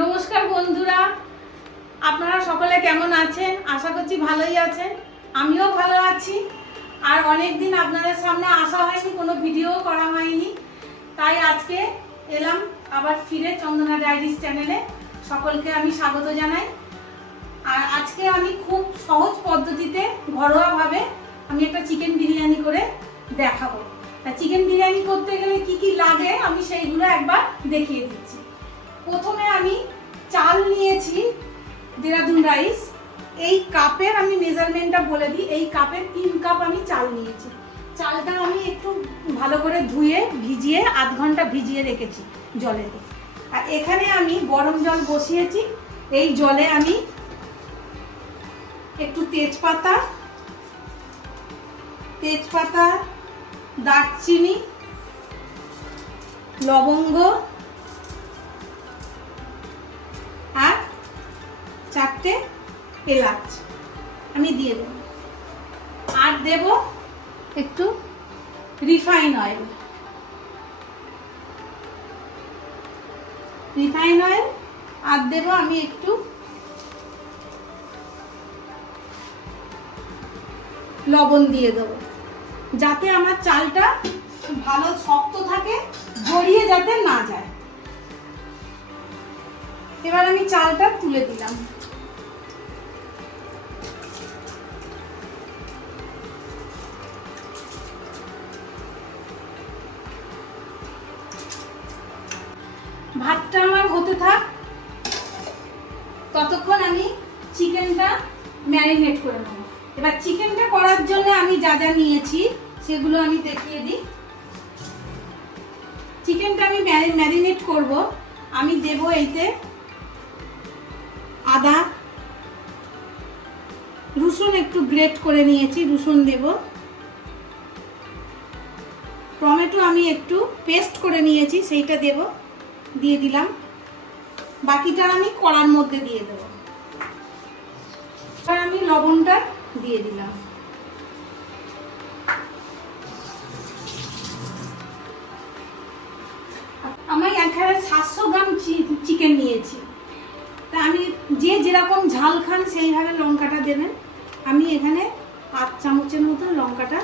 নমস্কার বন্ধুরা, আপনারা সকলে কেমন আছেন? আশা করছি ভালোই আছেন। আমিও ভালো আছি। আর অনেক দিন আপনাদের সামনে আসা হয়নি, কোনো ভিডিও করা হয়নি, তাই আজকে এলাম আবার ফিরে চন্দনা ডায়েরিজ চ্যানেলে। সকলকে আমি স্বাগত জানাই। আর আজকে আমি খুব সহজ পদ্ধতিতে ঘরোয়াভাবে আমি একটা চিকেন বিরিয়ানি করে দেখাবো। তা চিকেন বিরিয়ানি করতে গেলে কি কি লাগে আমি সেইগুলো একবার দেখিয়ে দিচ্ছি। প্রথমে আমি চাল নিয়েছি দেরাদুন রাইস। এই কাপের আমি মেজারমেন্টটা বলে দিই, এই কাপের 3 কাপ আমি চাল নিয়েছি। চালটা আমি একটু ভালো করে ধুয়ে ভিজিয়ে আধ ঘন্টা ভিজিয়ে রেখেছি জলেতে। আর এখানে আমি গরম জল বসিয়েছি। এই জলে আমি একটু তেজপাতা, দারচিনি, লবঙ্গ আর 4টে এলাচ আমি দিয়ে দেব। আর দেব একটু রিফাইন অয়েল। আর দেব আমি একটু লবণ দিয়ে দেবো, যাতে আমার চালটা ভালো শক্ত থাকে, জড়িয়ে যাতে না যায়। এবার আমি চালটা তুলে দিলাম। ভাতটা আমার হতে থাক, ততক্ষণ আমি চিকেনটা ম্যারিনেট করে নেব। এবার চিকেনটা করার জন্য আমি যা যা নিয়েছি সেগুলো আমি দেখিয়ে দিই। চিকেনটা আমি ম্যারিনেট করব। আমি দেব এইতে আদা রসুন, একটু গ্রেট করে নিয়েছি, রসুন দেব। টমেটো আমি একটু পেস্ট করে নিয়েছি, সেইটা দিয়ে দিলাম। বাকিটা আমি কড়ার মধ্যে দিয়ে দেব। এবার আমি লবণটা দিয়ে দিলাম। আমি এখানে 700 গ্রাম চিকেন নিয়েছি। তা আমি যেরকম ঝাল খান সেইভাবে লঙ্কাটা দেবেন। আমি এখানে 5 চামচের মতো লঙ্কাটা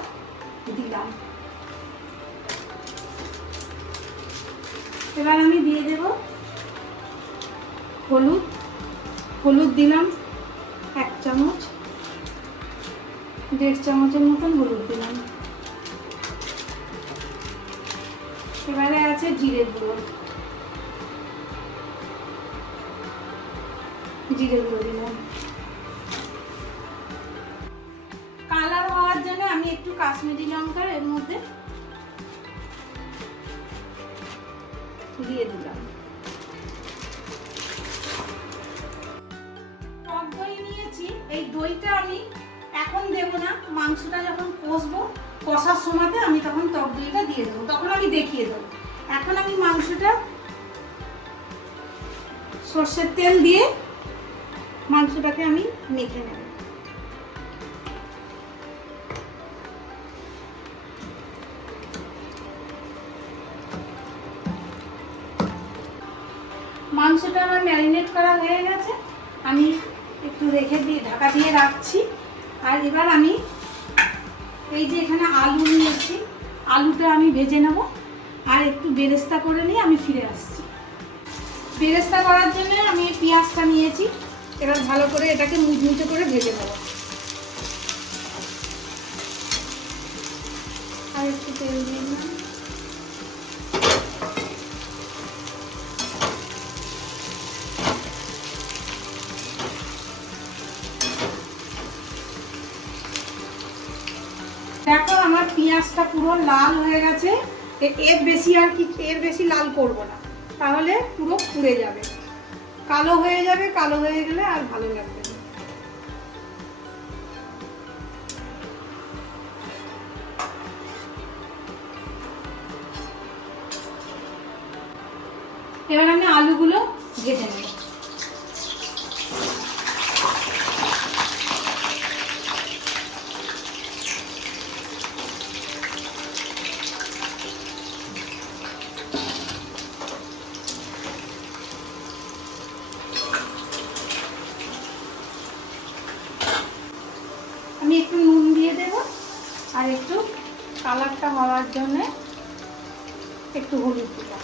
দিলাম। এবার আমি দিয়ে দেব হলুদ দিলাম 1 চামচ, 1.5 চামচের মতন হলুদ দিলাম। এবারে আছে জিরে গুঁড়ো দিলাম। কালার হওয়ার জন্য আমি একটু কাশ্মীরি লঙ্কা এর মধ্যে দিয়ে দিলাম। টক দই নিয়েছি। এই দইটা আমি এখন দেব না, মাংসটা যখন কষার সময়তে আমি তখন টক দইটা দিয়ে দেবো, তখন আমি দেখিয়ে দেবো। এখন আমি মাংসটা সর্ষের তেল দিয়ে মাংসটাকে আমি মেখে নেব। মাংসটা আমার ম্যারিনেট করা হয়ে গেছে, আমি একটু ঢাকা দিয়ে রাখছি। আর এবার আমি এই যে এখানে আলু নিয়েছি, আলুটা আমি ভেজে নেব। আর একটু বেরেস্তা করে নিয়ে আমি ফিরে আসছি। বেরেস্তা করার জন্য আমি পেঁয়াজটা নিয়েছি। এবার ভালো করে এটাকে মুচমুচে করে ভেজে নেব। আর একটু তেল দিয়ে দিলাম। দেখো আমার পেঁয়াজটা পুরো লাল হয়ে গেছে। এর বেশি লাল করব না, তাহলে পুরো পুড়ে যাবে, কালো হয়ে যাবে। কালো হয়ে গেলে আর ভালো লাগবে না। এবার আমি আলুগুলো ভেজে নেব। আর একটু কালারটা হওয়ার জন্যে একটু হলুদ দিলাম,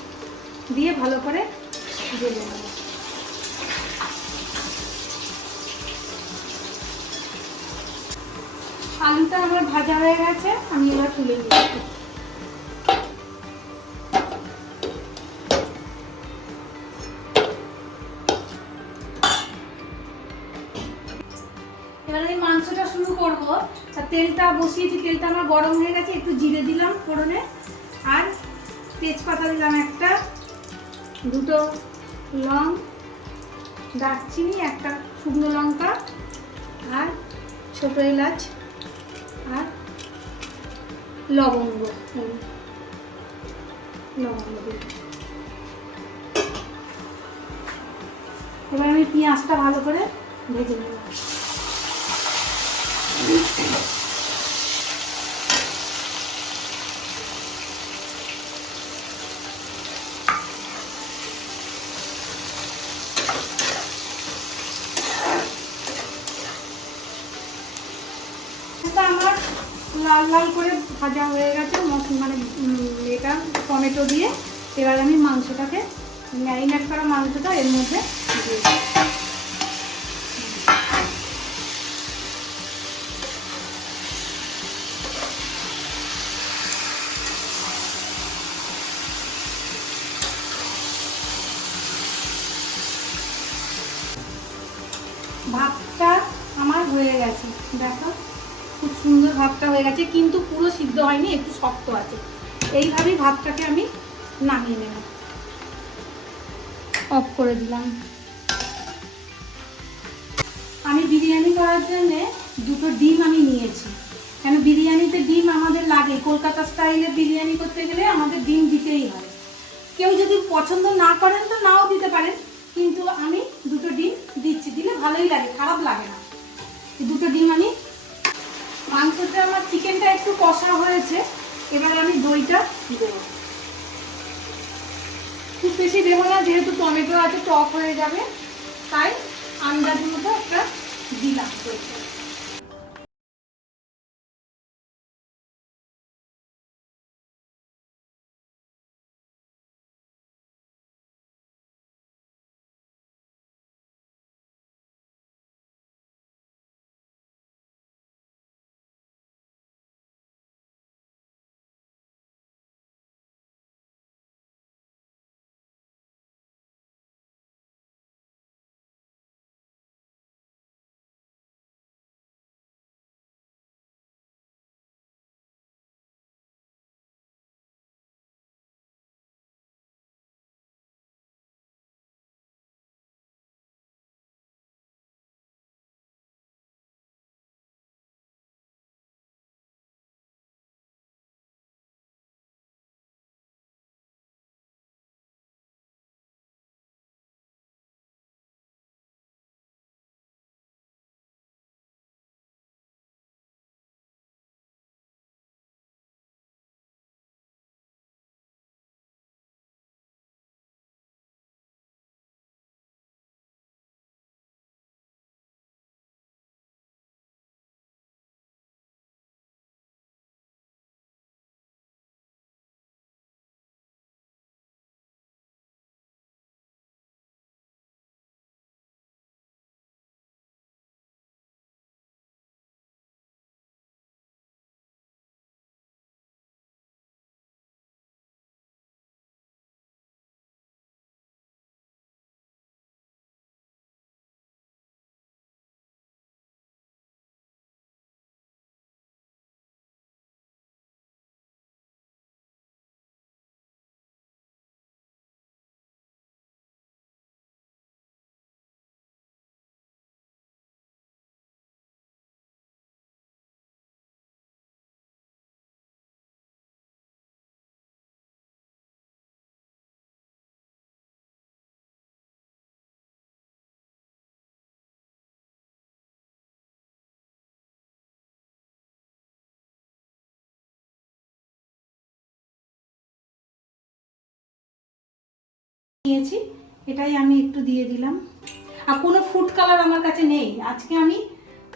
দিয়ে ভালো করে ভেজে নেব। আলুটা আমার ভাজা হয়ে গেছে, আমি এবার তুলে নিচ্ছি। এবার আমি মাংসটা শুরু করবো। তেলটা বসিয়েছি, তেলটা আমার গরম হয়ে গেছে, একটু জিরে দিলাম ফোড়নে, আর তেজপাতা দিলাম একটা, দুটো লং, দারচিনি, একটা শুকনো লঙ্কা, আর ছোটো এলাচ, আর লবঙ্গ দিই। এবার আমি পেঁয়াজটা ভালো করে ভেজে নেব। আমার লাল লাল করে ভাজা হয়ে গেছে, মানে এটা টমেটো দিয়ে। এবার আমি মাংসটাকে, ম্যারিনেট করা মাংসটা এর মধ্যে দিয়ে দিই। ভাতটা আমার হয়ে গেছে, দেখো খুব সুন্দর ভাতটা হয়ে গেছে, কিন্তু পুরো সিদ্ধ হয়নি, একটু শক্ত আছে। এইভাবেই ভাতটাকে আমি নামিয়ে নেব। অফ করে দিলাম। আমি বিরিয়ানি করার জন্যে দুটো ডিম আমি নিয়েছি, কেন বিরিয়ানিতে ডিম আমাদের লাগে। কলকাতা স্টাইলে বিরিয়ানি করতে গেলে আমাদের ডিম দিতেই হয়। কেউ যদি পছন্দ না করেন তো নাও দিতে পারেন, কিন্তু আমি দুটো ডিম দিচ্ছি, দিলে ভালোই লাগে, খারাপ লাগে না। দুটো ডিম আমি, মাংসটা আমার চিকেনটা একটু কষা হয়েছে, এবার আমি দইটা দেবো। খুব বেশি দেবো না, যেহেতু টমেটো আছে টক হয়ে যাবে, তাই আন্দাজ মতো একটা দিলাম দইটা। নিয়েছি, এটাই আমি একটু দিয়ে দিলাম। আর কোনো ফুড কালার আমার কাছে নেই, আজকে আমি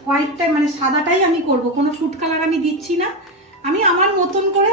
হোয়াইটটা মানে সাদাটাই আমি করব, কোনো ফুড কালার আমি দিচ্ছি না। আমি আমার মতন করে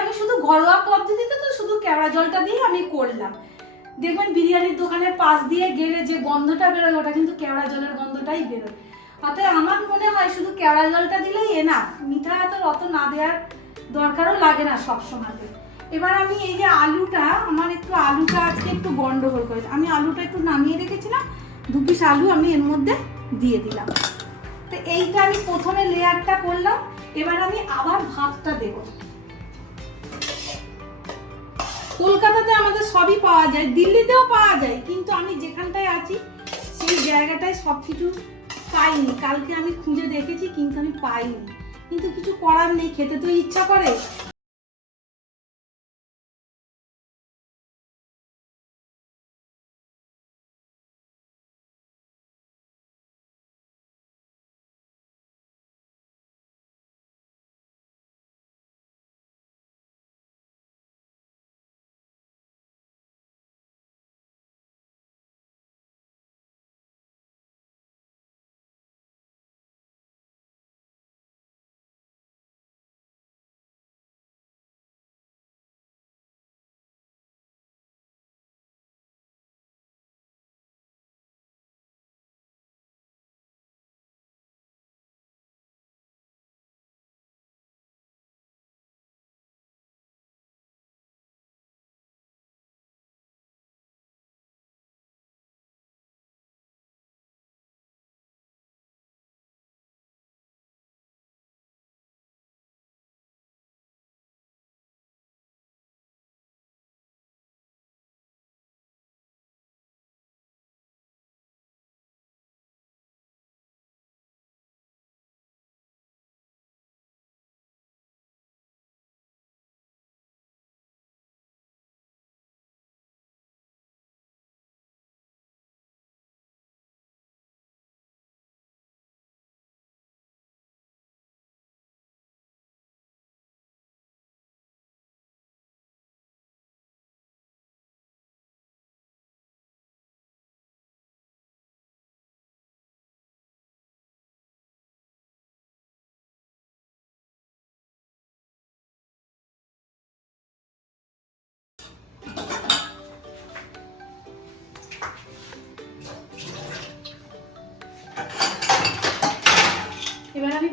আমি শুধু ঘরোয়া পদ্ধতিতে তো শুধু কেওড়া জলটা দিয়ে আমি করলাম। দেখবেন বিরিয়ানির দোকানের পাশ দিয়ে গেলে যে গন্ধটা বেরোয় ওটা কিন্তু কেওড়া জলের গন্ধটাই বেরোয়। অতএব আমার মনে হয় শুধু কেওড়া জলটা দিলেই এনাফ, মিঠা অত না দেওয়ার দরকারও লাগে না সব সময়তে। এবার আমি এই যে আলুটা, আমার একটু আলুটা আজকে একটু গন্ডগোল করেছে, আমি আলুটা একটু নামিয়ে রেখেছিলাম, 2 পিস আলু আমি এর মধ্যে দিয়ে দিলাম। তো এইটা আমি প্রথমে লেয়ারটা করলাম, এবার আমি আবার ভাতটা দেবো। কলকাতাতে আমাদের সবই পাওয়া যায়, দিল্লিতেও পাওয়া যায়, কিন্তু আমি যেখানটায় আছি সেই জায়গাটায় সব কিছু পাইনি। কালকে আমি খুঁজে দেখেছি কিন্তু আমি পাইনি, কিন্তু কিছু করার নেই, খেতে তো ইচ্ছা করে।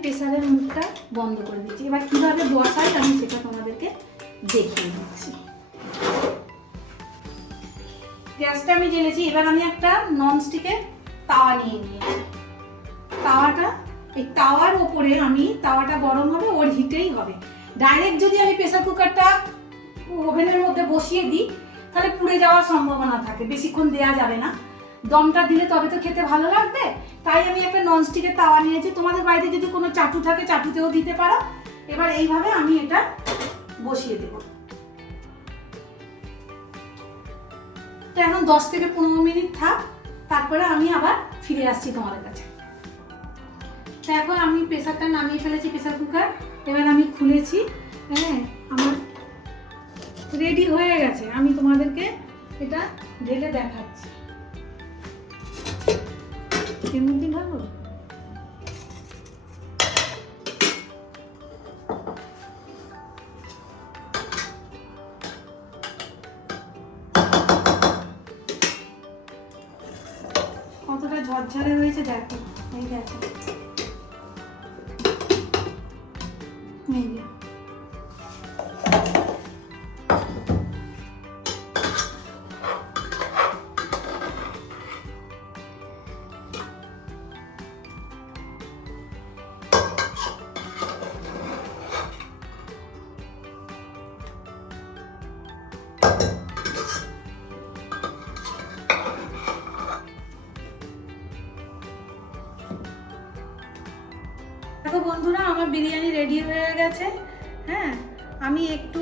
প্রেসারের মুখটা বন্ধ করে দিচ্ছি। এবার কীভাবে বসাই আমি সেটা তোমাদেরকে দেখিয়ে দিচ্ছি। গ্যাসটা আমি জ্বেলেছি। এবার আমি একটা ননস্টিকের তাওয়া নিয়ে নিয়েছি। এই তাওয়ার ওপরে আমি, তাওয়াটা গরম হবে, ওর হিটেই হবে। ডাইরেক্ট যদি আমি প্রেসার কুকারটা ওভেনের মধ্যে বসিয়ে দিই তাহলে পুড়ে যাওয়ার সম্ভাবনা থাকে, বেশিক্ষণ দেওয়া যাবে না। দমটা দিলে তবে তো খেতে ভালো লাগবে। তাই আমি একটা ননস্টিকের তাওয়া নিয়েছি। তোমাদের বাড়িতে যদি কোনো চাটু থাকে চাটুতেও দিতে পারো। এবার এইভাবে আমি এটা বসিয়ে দেব। তো এখন 10 থেকে 15 মিনিট থাক, তারপরে আমি আবার ফিরে আসছি তোমাদের কাছে। তো এখন আমি প্রেসারটা নামিয়ে ফেলেছি, প্রেসার কুকার। এবার আমি খুলেছি, হ্যাঁ আমার রেডি হয়ে গেছে। আমি তোমাদেরকে এটা ঢেলে দেখাচ্ছি। এর মধ্যে ঢালবো। কতটা ঝরঝরে হয়েছে দেখো, এই দেখো, এই যে দেখো বন্ধুরা, আমার বিরিয়ানি রেডি হয়ে গেছে। হ্যাঁ, আমি একটু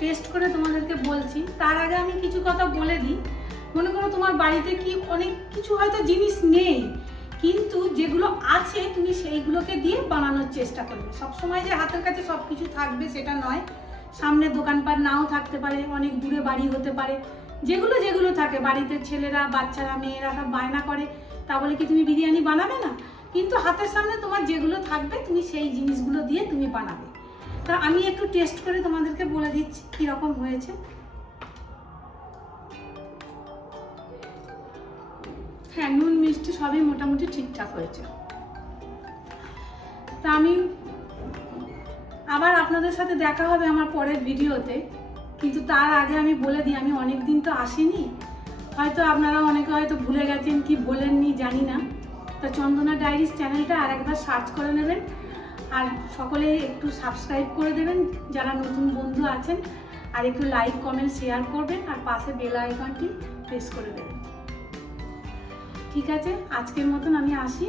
টেস্ট করে তোমাদেরকে বলছি। তার আগে আমি কিছু কথা বলে দিই। মনে করো তোমার বাড়িতে কি অনেক কিছু হয়তো জিনিস নেই, কিন্তু যেগুলো আছে তুমি সেইগুলোকে দিয়ে বানানোর চেষ্টা করবে। সবসময় যে হাতের কাছে সব কিছু থাকবে সেটা নয়। সামনে দোকানপাট নাও থাকতে পারে, অনেক দূরে বাড়ি হতে পারে। যেগুলো থাকে বাড়িতে, ছেলেরা, বাচ্চারা, মেয়েরা সব বায়না করে, তা বলে কি তুমি বিরিয়ানি বানাবে না? কিন্তু হাতের সামনে তোমার যেগুলো থাকবে তুমি সেই জিনিসগুলো দিয়ে তুমি বানাবে। তা আমি একটু টেস্ট করে তোমাদেরকে বলে দিচ্ছি কীরকম হয়েছে। হ্যাঁ, নুন মিষ্টি সবই মোটামুটি ঠিকঠাক হয়েছে। তা আমি আবার আপনাদের সাথে দেখা হবে আমার পরের ভিডিওতে। কিন্তু তার আগে আমি বলে দিই, আমি অনেক দিন তো আসিনি, হয়তো আপনারা অনেকে হয়তো ভুলে গেছেন কি বলেননি জানি না। তা চন্দনা ডায়েরিজ চ্যানেলটা আর একবার সার্চ করে নেবেন, আর সকলে একটু সাবস্ক্রাইব করে দেবেন যারা নতুন বন্ধু আছেন, আর একটু লাইক কমেন্ট শেয়ার করবেন, আর পাশে বেল আইকনটি প্রেস করে দেবেন। ঠিক আছে, আজকের মতন আমি আসি।